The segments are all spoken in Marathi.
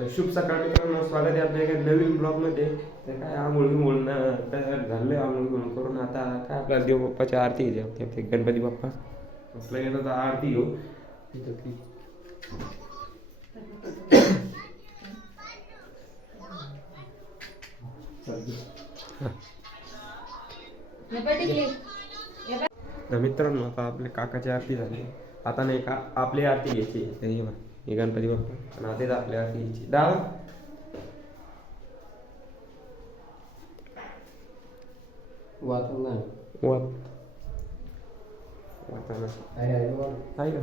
तर शुभ सकाळ मित्रांनो, स्वागत आहे आपल्या एका नवीन ब्लॉगमध्ये. तर काय आंघोळ तयार झालं, आंघोळ करून आता काय आपल्या देवबाप्पाची आरती घ्यायची आपले गणपती बाप्पा असल्या गेलं तर आरती घेऊ तिथं ती. तर मित्रांनो, आता आपल्या काकाची आरती झाली. आता नाही का आपली आरती घ्यायची. हे गणपती बाप्पा आणि आधीच आपली आरती घ्यायची. डाळ वातावरण आहे का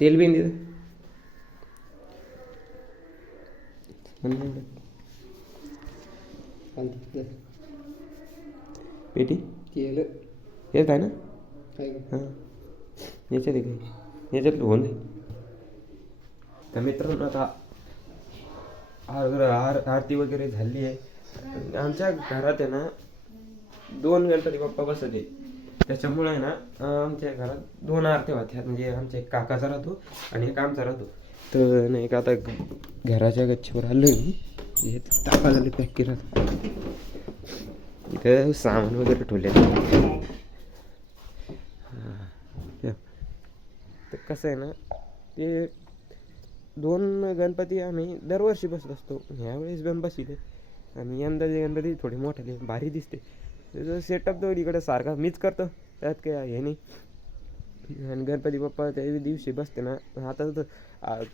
तेल बिन तिथं पेटी तेल हेच आहे ना. हां याच्यात आहे काही याच्यात होऊन जाईल. तर मित्रांनो, आता आरती वगैरे झाली आहे. आमच्या घरात आहे ना 2 गणपती बाप्पा बसत आहे. त्याच्यामुळे आहे ना आमच्या घरात 2 आरत्या होत्या. म्हणजे आमच्या एक काकाचा राहतो आणि एक आमचा राहतो. तर नाही का आता घराच्या गच्चीवर आलो मी. हे तापा झाले पॅक केलं. इथं सामान वगैरे ठेवले. तर कसं आहे ना, ते 2 गणपती आम्ही दरवर्षी बसत असतो. ह्यावेळेस पण बसले आणि यंदाचे गणपती थोडे मोठे भारी दिसते. त्याचं सेटअप तो इकडे सारखा मीच करतो, त्यात काय हे नाही. आणि गणपती बाप्पा त्या दिवशी बसते ना. आता तर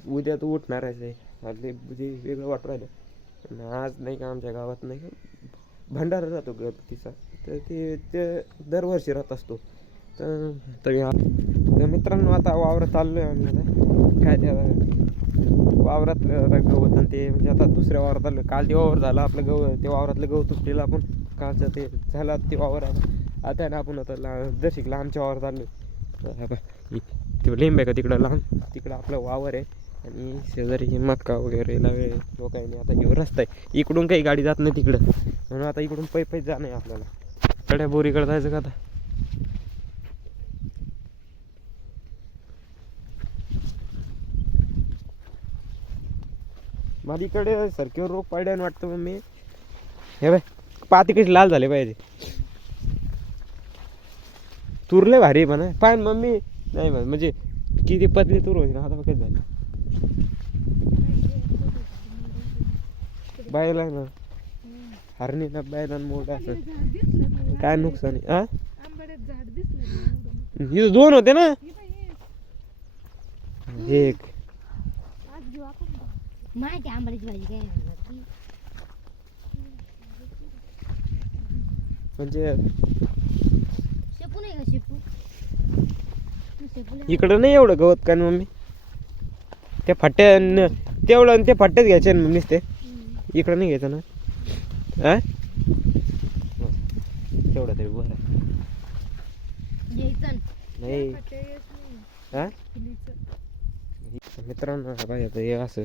उद्या तो उठणार आहे आपले म्हणजे वेगळं वाटू राहिलं. आणि आज नाही का आमच्या गावात नाही का भंडारा राहतो गणपतीचा. तर ते दरवर्षी राहत असतो. तर मित्रांनो, आता वावरात चाललो आहे आम्ही. आता काय त्या वावरातलं आता गवत आणि ते म्हणजे आता दुसऱ्या वावरात आलं. काल ते वावर झालं आपलं ते वावरातलं गवत तुटलेलं आपण कालचं ते झालं ते वावर. आता आहे ना आपण आता जशी लांबच्या वावरात आलो. ते लिंब आहे का तिकडं लांब, तिकडं आपलं वावर आहे आणि शेजारी मक्का वगैरे लावले लोकांनी. आता हे रस्ता आहे, इकडून काही गाडी जात नाही तिकडं, म्हणून आता इकडून पै जाणं आहे आपल्याला. कड्या बोरीकडे जायचं का आता. माझीकडे सरकीवर रोग पाड्याने वाटतं मम्मी. हे बाय पाती कशी लाल झाले पाहिजे. तुरले भारी म्हणा पाय मम्मी. नाही म्हणजे किती पतली तूर होती ना. आता काय झालं बायला ना हरणी ना बायला मोठं असं काय नुकसान आहे. इथं 2 होते ना. एक माहिती आंबाडीची भाजी काय म्हणजे शेपू नाही का शेपू. इकडं नाही एवढं गवत काय मम्मी. त्या फट्ट्या तेवढं ते फट्ट्याच घ्यायचे ना मम्मीच. ते इकडं नाही घ्यायचं ना. तेवढं तरी बरं नाही. मित्रांनो बाई आता हे असं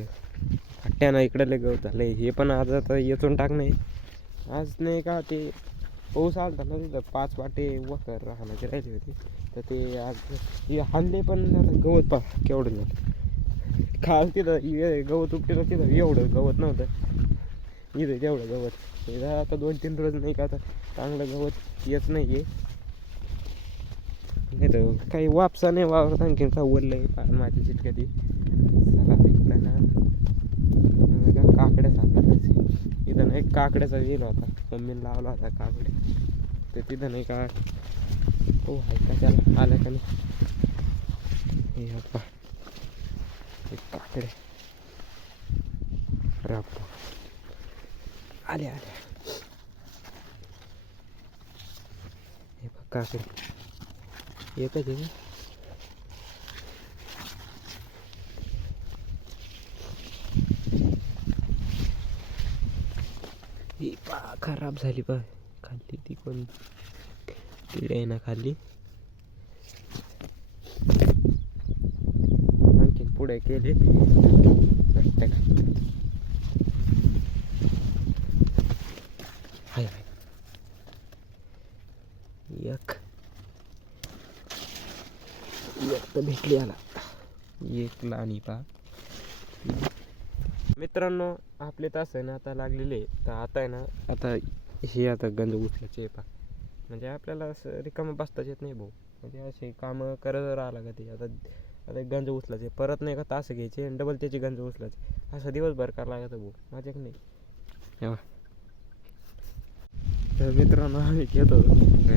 फट्ट्यानं इकडं लय गवत झालं. हे पण आज आता येचून टाक नाही. आज नाही का ते पाऊस आलता ना तिथं 5 वाटे वखर राहण्याचे राहिली होती. तर ते आज हे हाणले पण आता गवत पा केवढं झालं. खाल तिथं गवत उपटे तिथं एवढं गवत नव्हतं. इथं तेवढं गवत आता 2-3 रोज नाही का आता चांगलं गवत येत नाही आहे. नाही तर काही वापसा नाही वावरत. आणखीन का वरलं माझी चिटक्या ती चला इकडं ना काकड्या सापडायचे. इथं नाही काकड्याचा वेल होता, मम्मीने लावला होता काकड्या. तर तिथं नाही का हो आहे का त्याला आलं का नाही. हे बाप्पा हे काकड्या राब आल्या हे बघ काकडे एकच आहे. ही पा खराब झाली पा खाल्ली ती कोण किडे आहे ना खाल्ली. आणखीन पुढे केले हाय एक तर भेटली आला एक लाणी पा मित्रांनो. आपले तास आहे ना आता लागलेले. तर आता आहे ना आता हे आता गंज उचलायचे पा. म्हणजे आपल्याला असं रिकामं बसताच येत नाही भाऊ. म्हणजे असे कामं करत राहा लागत ते. आता आता एक गंज उचलायचे परत नाही का तास घ्यायचे आणि डबल त्याचे गंज उचलायचे असं दिवसभर करावं लागतं भाऊ. माझ्या नाही हेवा. तर मित्रांनो आम्ही घेतो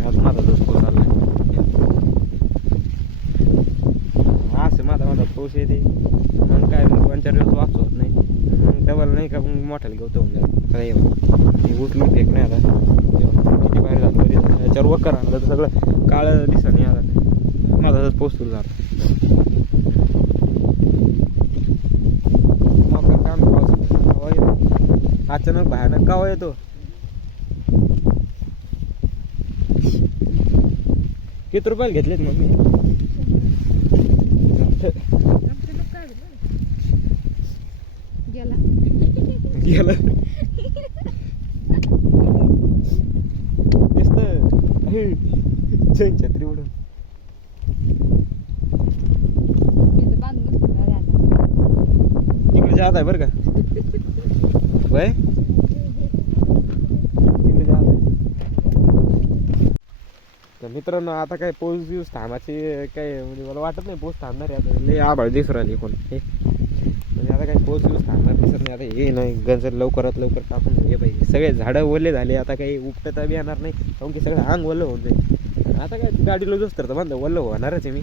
आज माझा दोस्त चालला असं माझा पाऊस येते. मग काय मग 2-4 दिवस वाचतो होत नाही. मग डबल नाही का मग मोठ्याला घेतो काय उचलून फेक नाही. आता किती बाहेर झालं तरी याच्यावर वकर आणलं तर सगळं काळं दिसत नाही. आता माझा पाऊस सुरू झाला. मग काम पाऊस कवा येतो अचानक भयानक कवा येतो. किती रुपयाला घेतलेत मग मी गेलं दिसत छत्री उडून तिकडे जात आहे बरं का वय तिकडे जात आहे. तर मित्रांनो आता काय पाऊस दिवस थांबायचे काय म्हणजे मला वाटत नाही पाऊस थांबणार आहे. आता लय आभाळ दिसू राहिली कोण हे म्हणजे आता काही पाऊस दिवस थांबणार दिसत नाही. आता हे नाही गंजर लवकरात लवकर टाकून हे पाहिजे. सगळे झाडं ओले झाले. आता काही उपटता बी येणार नाही कारण की सगळं अंग ओलं होऊन जाईल. आता काय गाडीला जोच तर म्हणतो ओलं होणारच आहे मी.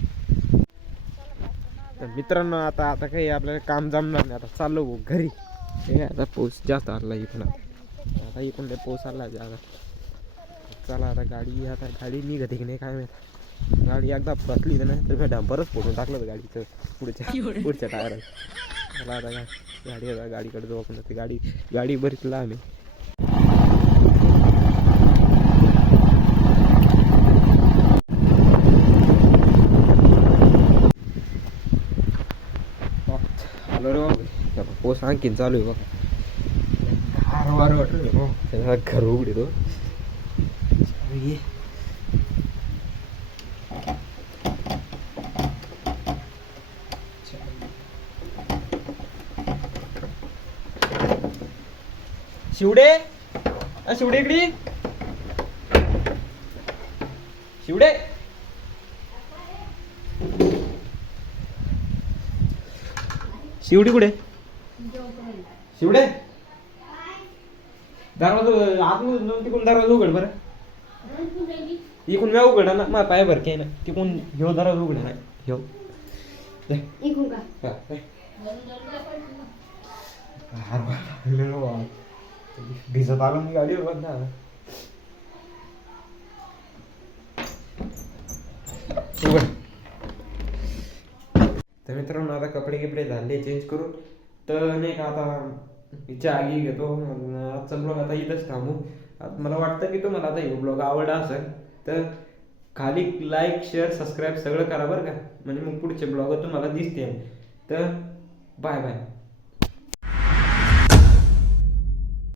तर मित्रांनो आता आता काही आपल्याला काम जमणार नाही. आता चाललो भाऊ घरी. हे आता पाऊस जास्त आला इथून. आता इथून पाऊस आला आता चला आता गाडी निघते की नाही काय माहिती. गाडी एकदा फसली तर नाही तर मी डंपरच फोडून टाकलं होतं गाडीचं पुढच्या टायराला. मला आता काय गाडीकडे जाऊ आपण. ती गाडी बरीच लांब आहे. हॅलो रे बाबा पाऊस आणखीन चालू आहे बघा. वार वाटत घर उघडतो. शिवडे शिवडे इकडे शिवडे शिवडी कुठे शिवडे दरवाजा आतमधून जाऊन तिकडून दरवाजा उघड बरं. इकडून म्या उघडा ना माझा पाय भर काय ना तिकडून घेऊ दरवाजा उघडा नाही घेऊ भिजत आलो मी गाडीवर बंद. तर मित्रांनो आता कपडे गिपडे झाले चेंज करून. तर नाही का आता चहा आगी घेतो. आजचा ब्लॉग आता इथंच थांबू. मला वाटतं की तुम्हाला आता हे ब्लॉग आवडला असेल तर खाली लाईक शेअर सबस्क्राईब सगळं करा बरं का. म्हणजे मग पुढचे ब्लॉग तुम्हाला दिसते. तर बाय बाय.